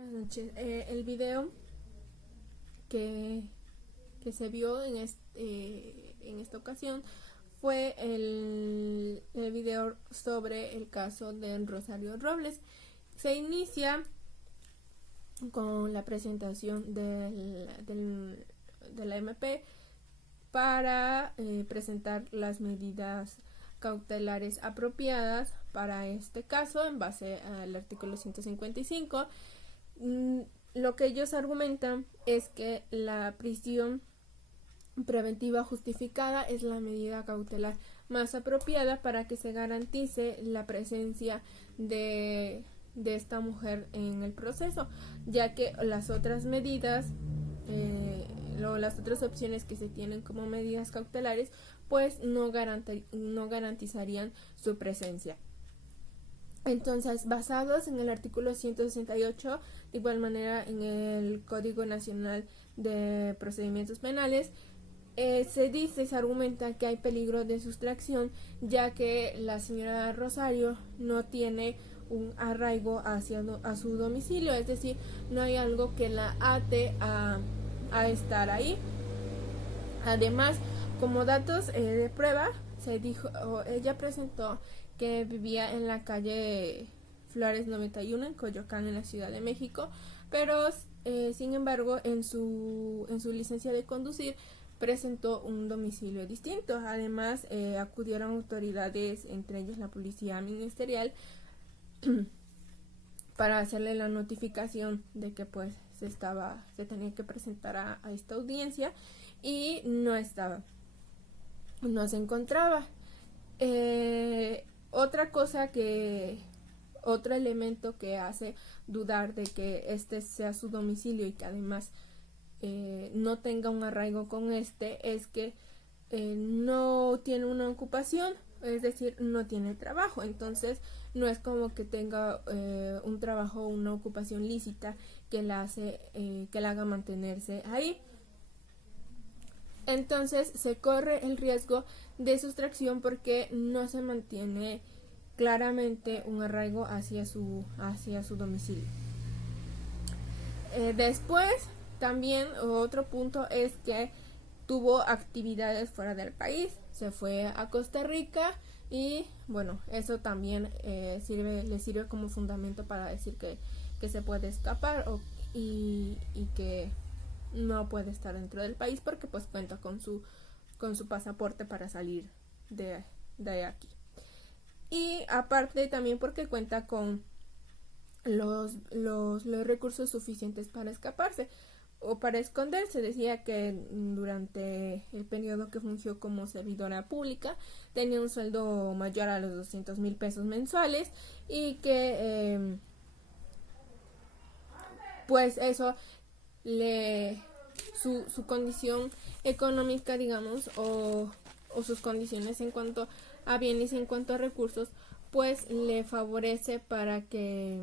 Buenas noches. El video que, que se vio en esta ocasión fue el video sobre el caso de Rosario Robles. Se inicia con la presentación de la MP para presentar las medidas cautelares apropiadas para este caso en base al artículo 155. Lo que ellos argumentan es que la prisión preventiva justificada es la medida cautelar más apropiada para que se garantice la presencia de esta mujer en el proceso, ya que las otras medidas, las otras opciones que se tienen como medidas cautelares, pues no garantizarían su presencia. Entonces, basados en el artículo 168, de igual manera en el Código Nacional de Procedimientos Penales, se argumenta que hay peligro de sustracción, ya que la señora Rosario no tiene un arraigo a su domicilio, es decir, no hay algo que la ate a estar ahí. Además, como datos de prueba, ella presentó que vivía en la calle Flores 91 en Coyoacán, en la Ciudad de México, pero sin embargo en su licencia de conducir presentó un domicilio distinto. Además, acudieron autoridades, entre ellas la policía ministerial, para hacerle la notificación de que pues se tenía que presentar a esta audiencia, y no se encontraba. Otro elemento que hace dudar de que este sea su domicilio y que además no tenga un arraigo con es que no tiene una ocupación, es decir, no tiene trabajo. Entonces no es como que tenga un trabajo o una ocupación lícita que la haga mantenerse ahí. Entonces se corre el riesgo de sustracción porque no se mantiene claramente un arraigo hacia su domicilio. Después, también otro punto es que tuvo actividades fuera del país. Se fue a Costa Rica y bueno, eso también le sirve como fundamento para decir que se puede escapar y que no puede estar dentro del país porque pues cuenta con su pasaporte para salir de aquí. Y aparte también porque cuenta con los recursos suficientes para escaparse o para esconderse. Decía que durante el periodo que fungió como servidora pública tenía un sueldo mayor a los 200,000 pesos mensuales y que pues eso su condición económica, digamos, o sus condiciones en cuanto a bienes y en cuanto a recursos, pues le favorece para que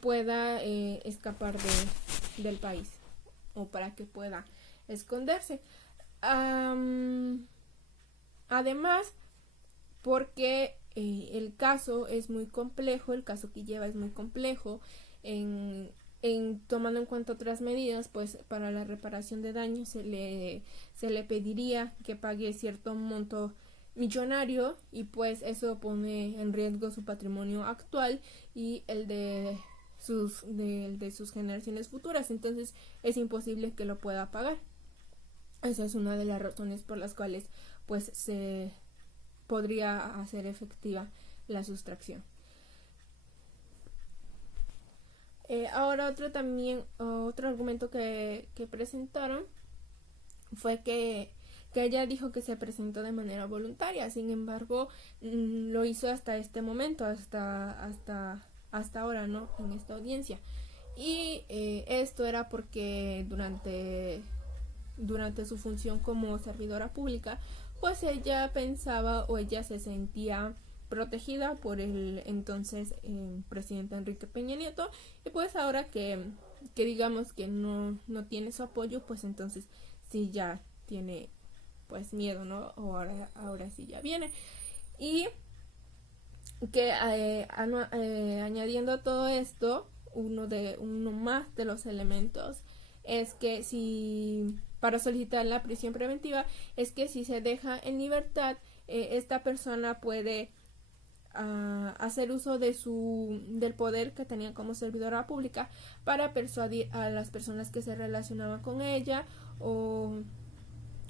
pueda escapar del país o para que pueda esconderse. Además, porque el caso es muy complejo, el caso que lleva es muy complejo, tomando en cuenta otras medidas, pues para la reparación de daños se le pediría que pague cierto monto millonario y pues eso pone en riesgo su patrimonio actual y el de sus generaciones futuras. Entonces es imposible que lo pueda pagar. Esa es una de las razones por las cuales pues se podría hacer efectiva la sustracción. Ahora otro argumento que presentaron fue que ella dijo que se presentó de manera voluntaria. Sin embargo, lo hizo hasta este momento, hasta ahora, ¿no? En esta audiencia. Y esto era porque durante su función como servidora pública, pues ella pensaba o ella se sentía protegida por el entonces presidente Enrique Peña Nieto, y pues ahora que digamos que no tiene su apoyo, pues entonces sí ya tiene pues miedo, ¿no? O ahora sí ya viene. Y que añadiendo a todo esto, uno más de los elementos es que si para solicitar la prisión preventiva es que si se deja en libertad, esta persona puede hacer uso del poder que tenía como servidora pública para persuadir a las personas que se relacionaban con ella o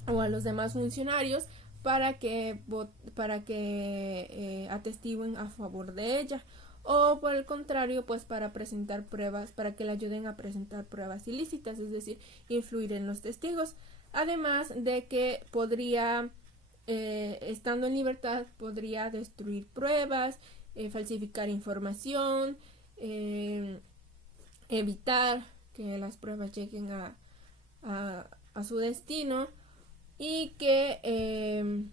a los demás funcionarios para que atestiguen a favor de ella, o por el contrario, pues para presentar pruebas, para que le ayuden a presentar pruebas ilícitas, es decir, influir en los testigos. Además de que podría, estando en libertad, podría destruir pruebas, falsificar información, evitar que las pruebas lleguen a su destino, y que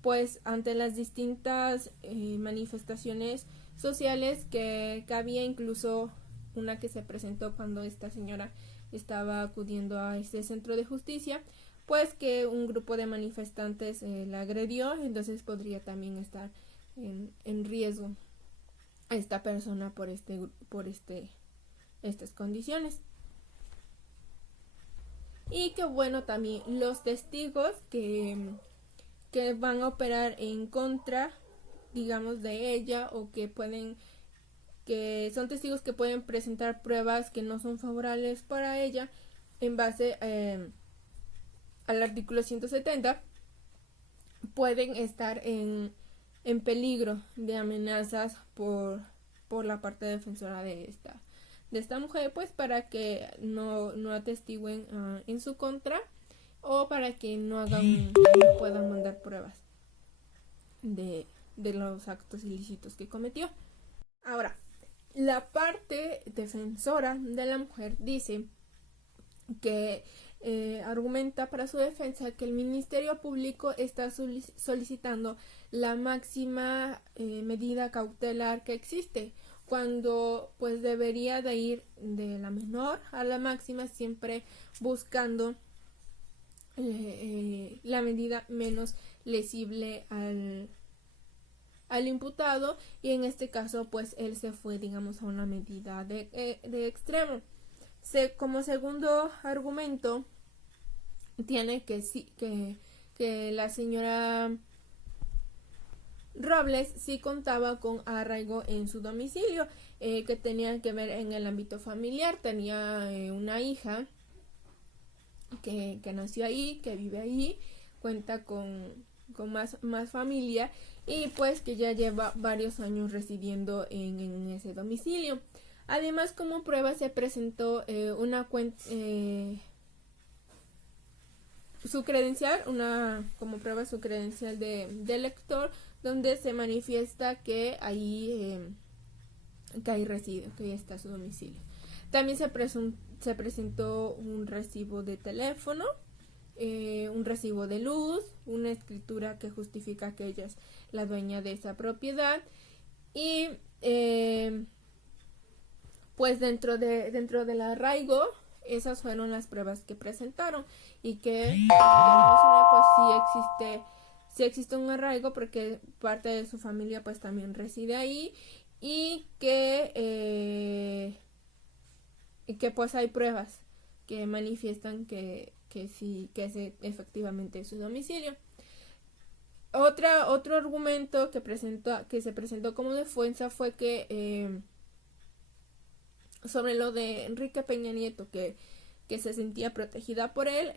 pues ante las distintas manifestaciones sociales que había, incluso una que se presentó cuando esta señora estaba acudiendo a este centro de justicia, pues que un grupo de manifestantes la agredió, entonces podría también estar en riesgo a esta persona por estas condiciones. Y que bueno, también los testigos que van a operar en contra, digamos, de ella, o que son testigos que pueden presentar pruebas que no son favorables para ella en base al artículo 170, pueden estar en peligro de amenazas por la parte defensora de esta mujer, pues para que no atestiguen en su contra, o para que no puedan mandar pruebas de los actos ilícitos que cometió. Ahora, la parte defensora de la mujer dice que argumenta para su defensa que el Ministerio Público está solicitando la máxima medida cautelar que existe, cuando pues debería de ir de la menor a la máxima, siempre buscando la medida menos lesible al imputado, y en este caso pues él se fue, digamos, a una medida de extremo. Como segundo argumento tiene que la señora Robles sí contaba con arraigo en su domicilio, que tenía que ver en el ámbito familiar. Tenía una hija que nació ahí, que vive ahí, cuenta con más familia, y pues que ya lleva varios años residiendo en ese domicilio. Además, como prueba se presentó una cuenta, su credencial, como prueba su credencial de lector, donde se manifiesta que ahí reside, que ahí está su domicilio. También se presentó un recibo de teléfono, un recibo de luz, una escritura que justifica que ella es la dueña de esa propiedad, y pues dentro del arraigo, esas fueron las pruebas que presentaron, y que pues sí existe un arraigo, porque parte de su familia pues también reside ahí, y que pues hay pruebas que manifiestan que sí, que es efectivamente su domicilio. Otro argumento que se presentó como defensa fue que sobre lo de Enrique Peña Nieto, que se sentía protegida por él,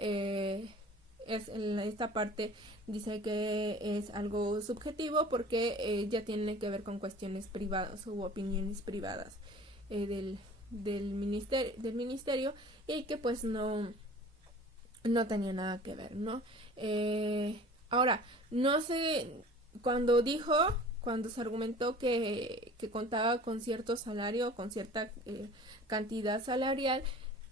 esta parte dice que es algo subjetivo, porque ya tiene que ver con cuestiones privadas u opiniones privadas del ministerio, y que pues no tenía nada que ver, ¿no? Ahora, no sé, cuando se argumentó que contaba con cierto salario, con cierta cantidad salarial,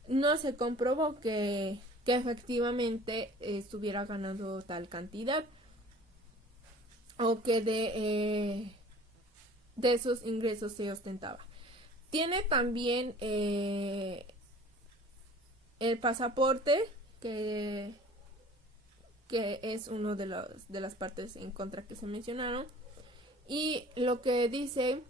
no se comprobó que efectivamente estuviera ganando tal cantidad, o que de esos ingresos se ostentaba. Tiene también el pasaporte, que es uno de las partes en contra que se mencionaron, y lo que dice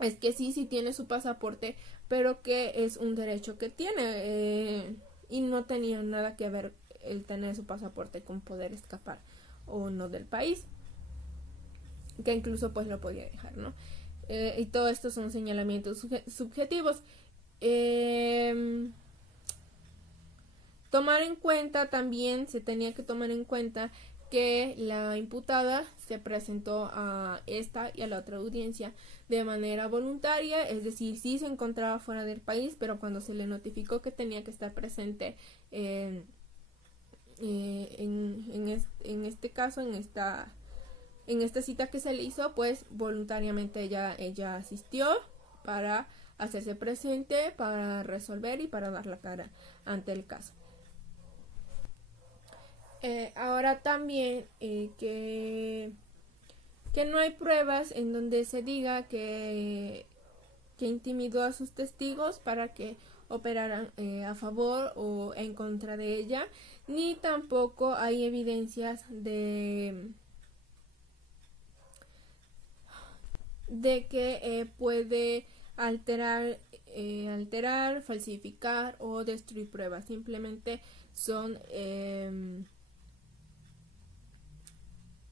es que sí tiene su pasaporte, pero que es un derecho que tiene, y no tenía nada que ver el tener su pasaporte con poder escapar o no del país, que incluso pues lo podía dejar, ¿no? Y todo esto son señalamientos subjetivos. Tomar en cuenta también, se tenía que tomar en cuenta que la imputada se presentó a esta y a la otra audiencia de manera voluntaria, es decir, sí se encontraba fuera del país, pero cuando se le notificó que tenía que estar presente en este caso, en esta cita que se le hizo, pues voluntariamente ella asistió para hacerse presente, para resolver y para dar la cara ante el caso. Ahora también que no hay pruebas en donde se diga que intimidó a sus testigos para que operaran a favor o en contra de ella, ni tampoco hay evidencias de que puede alterar, falsificar o destruir pruebas. Simplemente son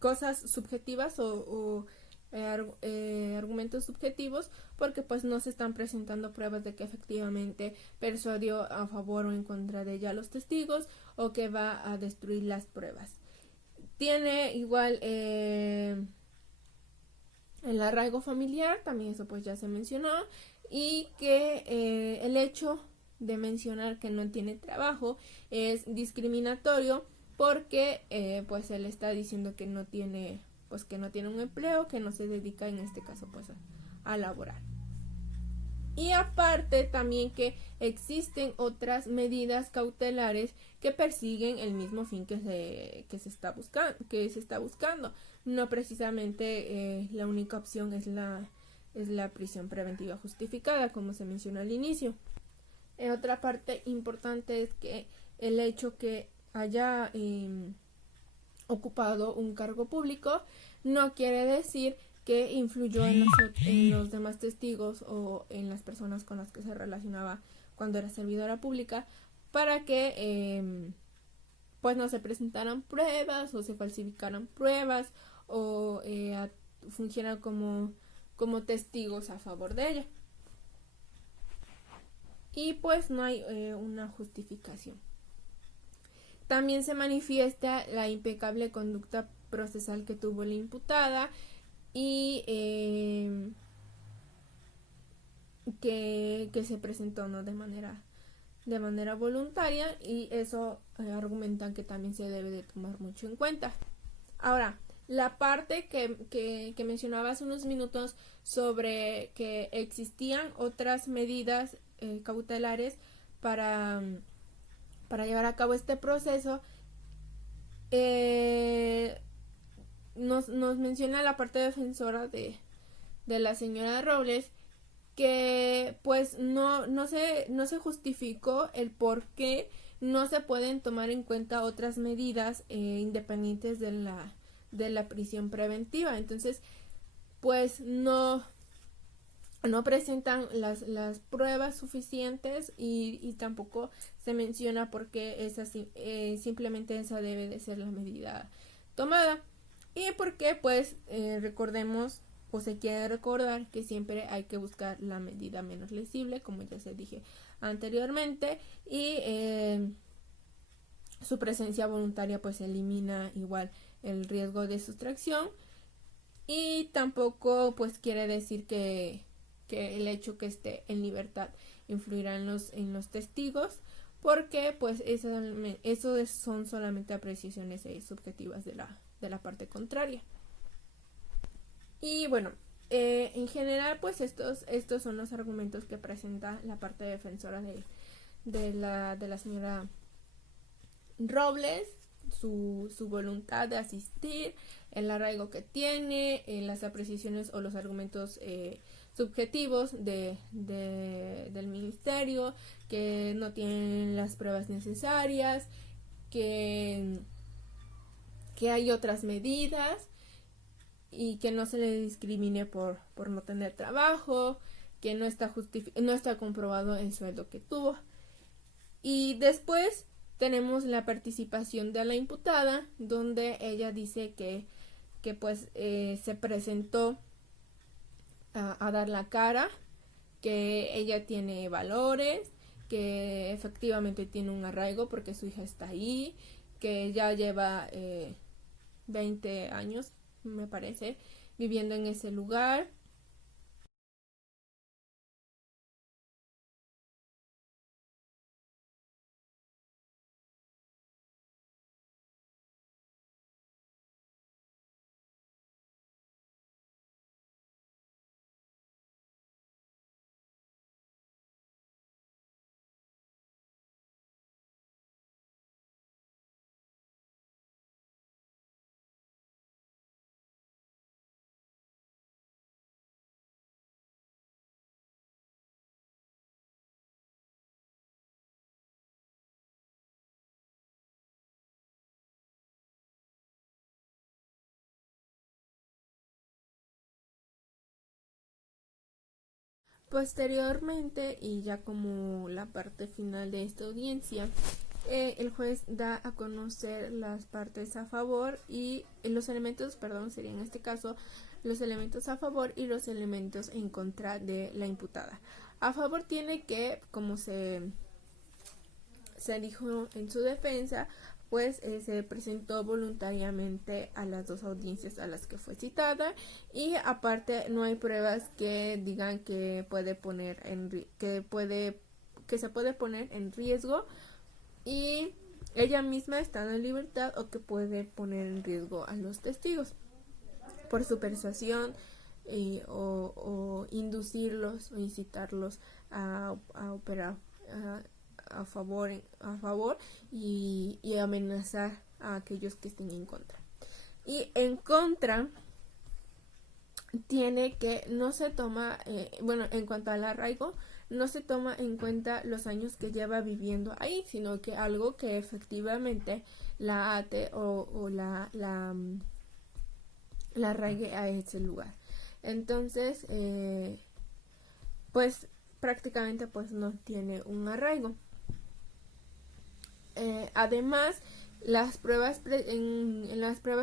cosas subjetivas o argumentos subjetivos, porque pues no se están presentando pruebas de que efectivamente persuadió a favor o en contra de ella a los testigos o que va a destruir las pruebas. Tiene igual el arraigo familiar, también eso pues ya se mencionó, y que el hecho de mencionar que no tiene trabajo es discriminatorio, porque pues él está diciendo que no tiene un empleo, que no se dedica en este caso pues a laborar. Y aparte también que existen otras medidas cautelares que persiguen el mismo fin que se está buscando. No precisamente la única opción es la prisión preventiva justificada, como se mencionó al inicio. Otra parte importante es que el hecho que haya ocupado un cargo público no quiere decir que influyó en los demás testigos o en las personas con las que se relacionaba cuando era servidora pública, para que pues no se presentaran pruebas o se falsificaran pruebas o fungieran como testigos a favor de ella. Y pues no hay una justificación. También se manifiesta la impecable conducta procesal que tuvo la imputada y que se presentó, ¿no?, de manera voluntaria, y eso argumentan que también se debe de tomar mucho en cuenta. Ahora, la parte que mencionaba hace unos minutos sobre que existían otras medidas cautelares para llevar a cabo este proceso, nos menciona la parte defensora de la señora Robles que pues no se justificó el por qué no se pueden tomar en cuenta otras medidas independientes de la prisión preventiva. Entonces pues no presentan las pruebas suficientes y tampoco se menciona por qué simplemente esa debe de ser la medida tomada, y porque pues recordemos o se quiere recordar que siempre hay que buscar la medida menos lesible, como ya se dije anteriormente, y su presencia voluntaria pues elimina igual el riesgo de sustracción, y tampoco pues quiere decir que el hecho que esté en libertad influirá en los testigos, porque pues eso son solamente apreciaciones subjetivas de la parte contraria. Y bueno, en general pues estos son los argumentos que presenta la parte defensora de la señora Robles: su voluntad de asistir, el arraigo que tiene, las apreciaciones o los argumentos subjetivos del ministerio, que no tienen las pruebas necesarias, que hay otras medidas, y que no se le discrimine por no tener trabajo, que no está comprobado el sueldo que tuvo. Y después tenemos la participación de la imputada, donde ella dice que pues se presentó a dar la cara, que ella tiene valores, que efectivamente tiene un arraigo porque su hija está ahí, que ya lleva 20 años, me parece, viviendo en ese lugar. Posteriormente, y ya como la parte final de esta audiencia, el juez da a conocer las partes a favor y los elementos, perdón, sería en este caso los elementos a favor y los elementos en contra de la imputada. A favor tiene que, como se dijo en su defensa, pues se presentó voluntariamente a las dos audiencias a las que fue citada, y aparte no hay pruebas que digan que se puede poner en riesgo y ella misma está en libertad, o que puede poner en riesgo a los testigos por su persuasión o inducirlos o incitarlos a operar a favor y amenazar a aquellos que estén en contra. Y en contra tiene que no se toma, en cuanto al arraigo, no se toma en cuenta los años que lleva viviendo ahí, sino que algo que efectivamente la ate o la arraigue a ese lugar. Entonces, pues prácticamente pues no tiene un arraigo. Además, en las pruebas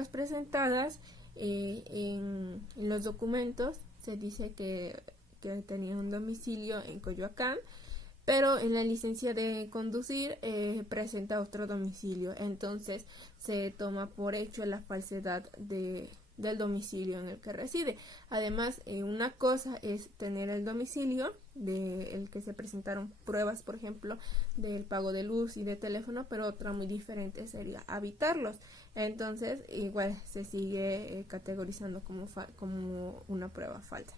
presentadas en los documentos se dice que tenía un domicilio en Coyoacán, pero en la licencia de conducir presenta otro domicilio. Entonces se toma por hecho la falsedad del domicilio en el que reside. Además, una cosa es tener el domicilio del que se presentaron pruebas, por ejemplo, del pago de luz y de teléfono, pero otra muy diferente sería habitarlos. Entonces, igual se sigue categorizando como una prueba falsa.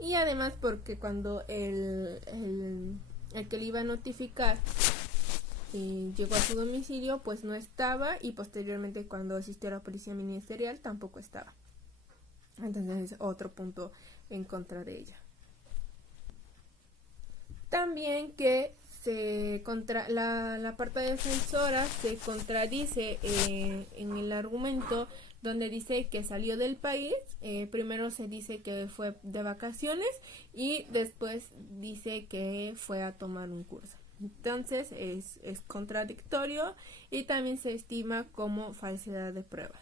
Y además porque cuando el que le iba a notificar llegó a su domicilio, pues no estaba, y posteriormente cuando asistió a la policía ministerial tampoco estaba. Entonces es otro punto en contra de ella. También que la parte defensora se contradice en el argumento, donde dice que salió del país. Primero se dice que fue de vacaciones y después dice que fue a tomar un curso. Entonces es contradictorio y también se estima como falsedad de pruebas.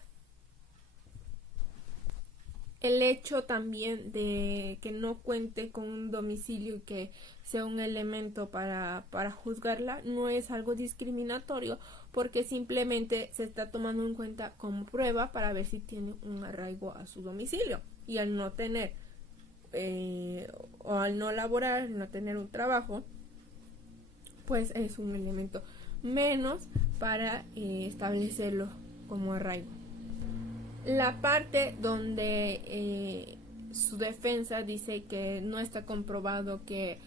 El hecho también de que no cuente con un domicilio y que sea un elemento para juzgarla no es algo discriminatorio, porque simplemente se está tomando en cuenta como prueba para ver si tiene un arraigo a su domicilio, y al no tener o al no laborar, no tener un trabajo, pues es un elemento menos para establecerlo como arraigo. La parte donde su defensa dice que no está comprobado que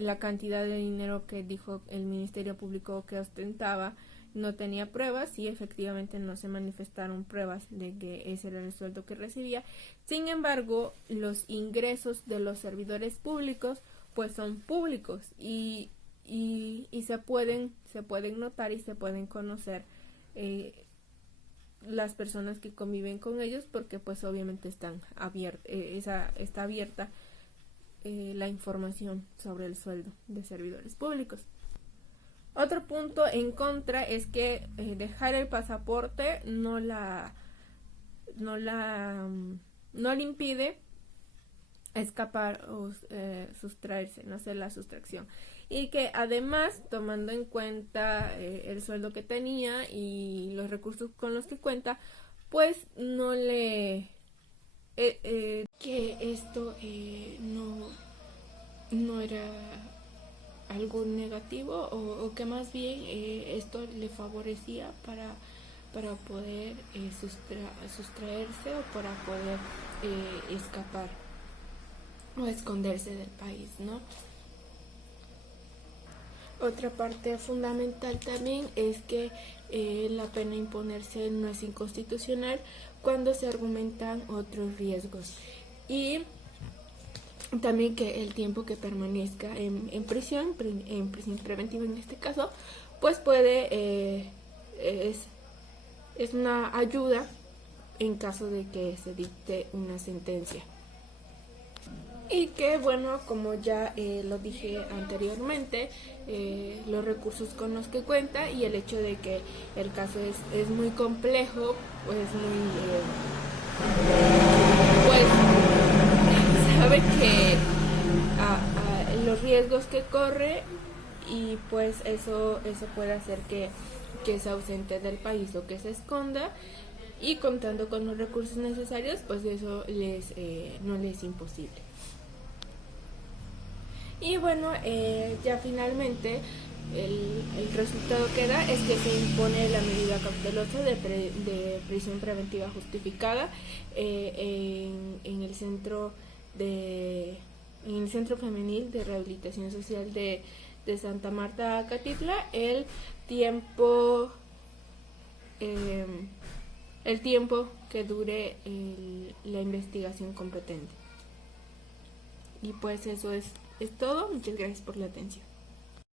la cantidad de dinero que dijo el Ministerio Público que ostentaba no tenía pruebas, y efectivamente no se manifestaron pruebas de que ese era el sueldo que recibía. Sin embargo, los ingresos de los servidores públicos pues son públicos y se pueden notar y se pueden conocer las personas que conviven con ellos, porque pues obviamente está abierta la información sobre el sueldo de servidores públicos. Otro punto en contra es que dejar el pasaporte no le impide escapar o sustraerse, no hacer la sustracción, y que además, tomando en cuenta el sueldo que tenía y los recursos con los que cuenta, pues no le que esto no era algo negativo, o que más bien esto le favorecía para poder sustraerse o para poder escapar o esconderse del país, ¿no? Otra parte fundamental también es que la pena imponerse no es inconstitucional cuando se argumentan otros riesgos, y también que el tiempo que permanezca en prisión preventiva en este caso, pues puede es una ayuda en caso de que se dicte una sentencia. Y que bueno, como ya lo dije anteriormente, los recursos con los que cuenta y el hecho de que el caso es muy complejo, pues sabe que los riesgos que corre, y pues eso puede hacer que se ausente del país o que se esconda, y contando con los recursos necesarios, pues eso no les es imposible. Y bueno, ya finalmente el resultado que da es que se impone la medida cautelosa de prisión preventiva justificada en el centro femenil de rehabilitación social de Santa Marta, Acatitla, el tiempo que dure la investigación competente. Y pues eso es todo. Muchas gracias por la atención.